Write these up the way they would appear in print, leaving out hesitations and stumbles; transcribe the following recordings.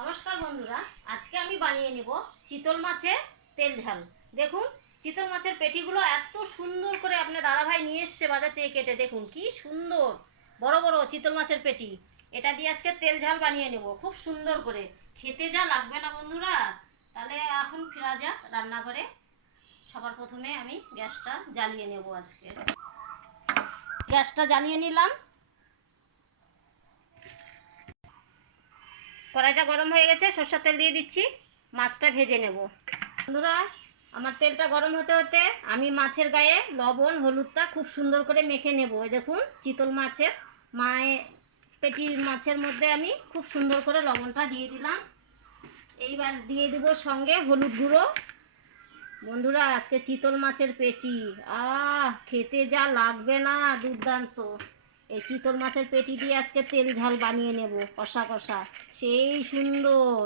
নমস্কার বন্ধুরা, আজকে আমি বানিয়ে নেব চিতল মাছের তেল ঝাল। দেখুন, চিতল মাছের পেটিগুলো এত সুন্দর করে আপনার দাদাভাই নিয়ে এসছে বাজার থেকে কেটে। দেখুন কি সুন্দর বড় বড় চিতল মাছের পেটি। এটা দিয়ে আজকে তেল ঝাল বানিয়ে নেব খুব সুন্দর করে। খেতে যা লাগবে না বন্ধুরা। তাহলে এখন ফেরা যাক রান্নাঘরে। সবার প্রথমে আমি গ্যাসটা জ্বালিয়ে নেব। আজকে গ্যাসটা জ্বালিয়ে নিলাম। কড়াইটা গরম হয়ে গেছে, সরষের তেল দিয়ে দিচ্ছি। মাছটা ভেজে নেব। বন্ধুরা, আমার তেলটা গরম হতে হতে আমি মাছের গায়ে লবণ হলুদটা খুব সুন্দর করে মেখে নেব। এই দেখুন, চিতল মাছের পেটির মাছের মধ্যে আমি খুব সুন্দর করে লবণটা দিয়ে দিলাম। এইবার দিয়ে দেবো সঙ্গে হলুদ গুঁড়ো। বন্ধুরা, আজকে চিতল মাছের পেটি খেতে যা লাগবে না, দুর্দান্ত। এই চিতল মাছের পেটি দিয়ে আজকে তেল ঝাল বানিয়ে নেব, কষা কষা সেই সুন্দর।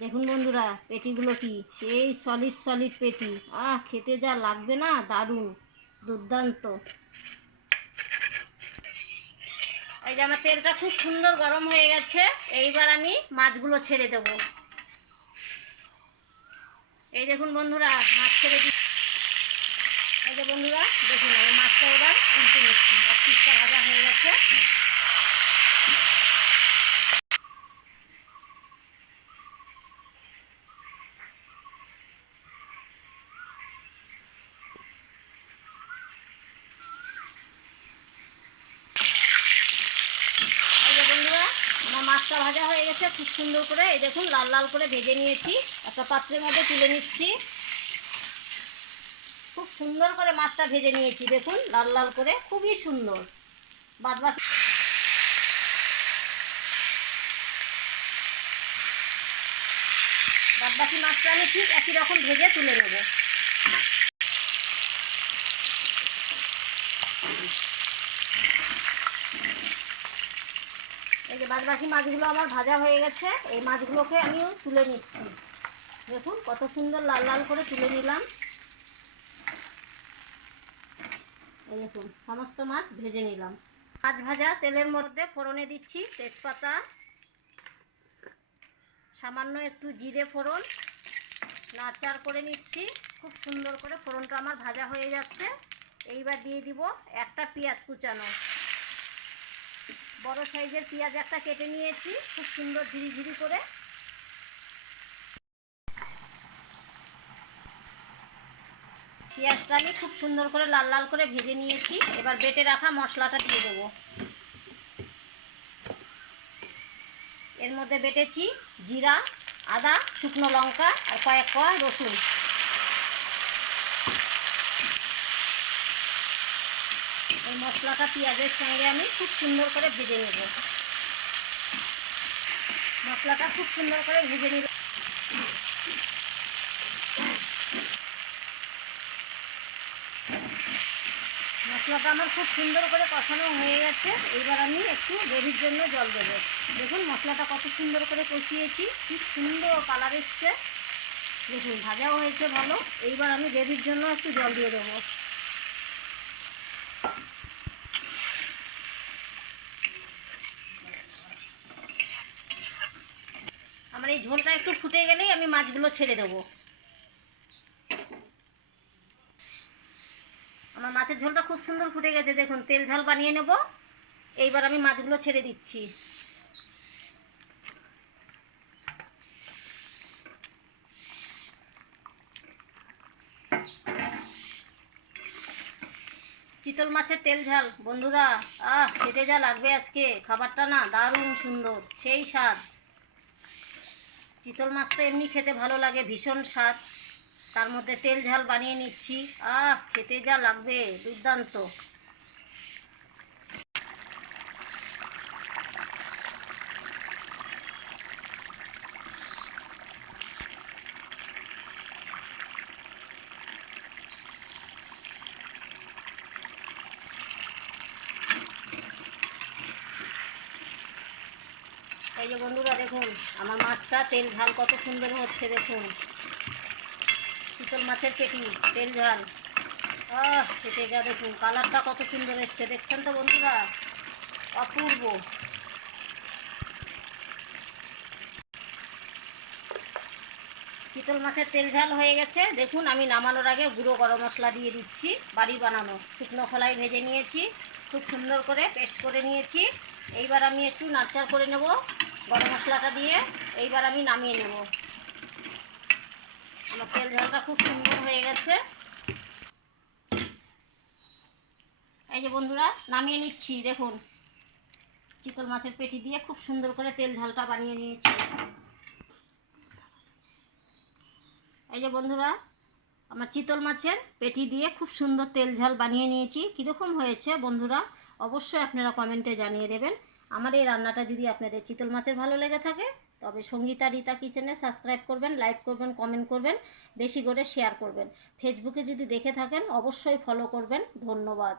দেখুন বন্ধুরা, পেটিগুলো কি সেই সলিড সলিড পেটি। খেতে যা লাগবে না, দারুণ, দুর্দান্ত। এই যে আমার তেলটা খুব সুন্দর গরম হয়ে গেছে। এইবার আমি মাছগুলো ছেড়ে দেব। এই দেখুন বন্ধুরা, মাছ ছেড়ে দিই। এই যে বন্ধুরা দেখুন, আমি মাছটা এবার উল্টে নিচ্ছি। এক পিসটা ভাজা হয়ে গেছে। এই যে বন্ধুরা, আমার মাছটা ভাজা হয়ে গেছে খুব সুন্দর করে। এই দেখুন, লাল লাল করে ভেজে নিয়েছি। একটা পাত্রের মধ্যে তুলে নিচ্ছি। খুব সুন্দর করে মাছটা ভেজে নিয়েছি, দেখুন লাল লাল করে, খুবই সুন্দর। বাদবাকি মাছটা আমি ঠিক একই রকম ভেজে তুলে নেব। এই যে বাদবাকি মাছগুলো আমার ভাজা হয়ে গেছে। এই মাছগুলোকে আমিও তুলে নিচ্ছি। দেখুন কত সুন্দর লাল লাল করে তুলে নিলাম। এই দেখুন, সমস্ত মাছ ভেজে নিলাম। মাছ ভাজা তেলের মধ্যে ফোড়নে দিচ্ছি তেজপাতা, সামান্য একটু জিরে ফোড়ন, নাড়চাড় করে নিচ্ছি। খুব সুন্দর করে ফোড়নটা আমার ভাজা হয়ে যাচ্ছে। এইবার দিয়ে দিব একটা পেঁয়াজ কুচানো। বড় সাইজের পেঁয়াজ একটা কেটে নিয়েছি, খুব সুন্দর ঝিরি ঝিরি করে। পেঁয়াজটা আমি খুব সুন্দর করে লাল লাল করে ভেজে নিয়েছি। এবার বেটে রাখা মশলাটা দিয়ে দেবো। এর মধ্যে বেটেছি জিরা, আদা, শুকনো লঙ্কা আর কয়েক কোয়া রসুন। এই মশলাটা পেঁয়াজের সঙ্গে আমি খুব সুন্দর করে ভেজে নেব। মশলাটা খুব সুন্দর করে ভেজে নিব। মশলাটা আমার খুব সুন্দর করে কষানো হয়ে গেছে। এইবার আমি একটু গ্রেভির জন্য জল দেবো। দেখুন মশলাটা কত সুন্দর করে কষিয়েছি, কি সুন্দর কালার এসছে। দেখুন ভাজাও হয়েছে ভালো। এইবার আমি গ্রেভির জন্য একটু জল দিয়ে দেবো। আমার এই ঝোলটা একটু ফুটে গেলেই আমি মাছগুলো ছেড়ে দেবো। আমার মাছের ঝোলটা খুব সুন্দর ফুটে গেছে। দেখুন তেল ঝাল বানিয়ে নেব। এইবার আমি মাছগুলো ছেড়ে দিচ্ছি। চিতল মাছের তেল ঝাল বন্ধুরা, খেতে যা লাগবে আজকে। খাবারটা না দারুণ সুন্দর, সেই স্বাদ। চিতল মাছ তো এমনি খেতে ভালো লাগে, ভীষণ স্বাদ। তার মধ্যে তেল ঝাল বানিয়ে নিচ্ছি। খেতে যা লাগবে, দুর্দান্ত। এই যে বন্ধুরা দেখুন, আমার মাছটা তেল ঝাল কত সুন্দর হচ্ছে। দেখুন চিতল মাছের পেটি তেল ঝাল, খেতে যা, দেখুন কালারটা কত সুন্দর এসছে। দেখছেন তো বন্ধুরা, অপূর্ব। চিতল মাছের তেল ঝাল হয়ে গেছে। দেখুন আমি নামানোর আগে গুঁড়ো গরম মশলা দিয়ে দিচ্ছি, বাড়ি বানানো শুকনো খোলায় ভেজে নিয়েছি, খুব সুন্দর করে পেস্ট করে নিয়েছি। এইবার আমি একটু নাড়চাড় করে নেব গরম মশলাটা দিয়ে। এইবার আমি নামিয়ে নেব। আমার তেল ঝালটা খুব সুন্দর হয়ে গেছে। এই যে বন্ধুরা নামিয়ে নিচ্ছি। দেখুন চিতল মাছের পেটি দিয়ে খুব সুন্দর করে তেল ঝালটা বানিয়ে নিয়েছি। এই যে বন্ধুরা আমার চিতল মাছের পেটি দিয়ে খুব সুন্দর তেল ঝাল বানিয়ে নিয়েছি। কীরকম হয়েছে বন্ধুরা অবশ্যই আপনারা কমেন্টে জানিয়ে দেবেন। আমার এই রান্নাটা যদি আপনাদের চিতল মাছের ভালো লেগে থাকে তবে সঙ্গীতা রীতা কিচেনে সাবস্ক্রাইব করবেন, লাইক করবেন, কমেন্ট করবেন, বেশি করে শেয়ার করবেন। ফেসবুকে যদি দেখে থাকেন অবশ্যই ফলো করবেন। ধন্যবাদ।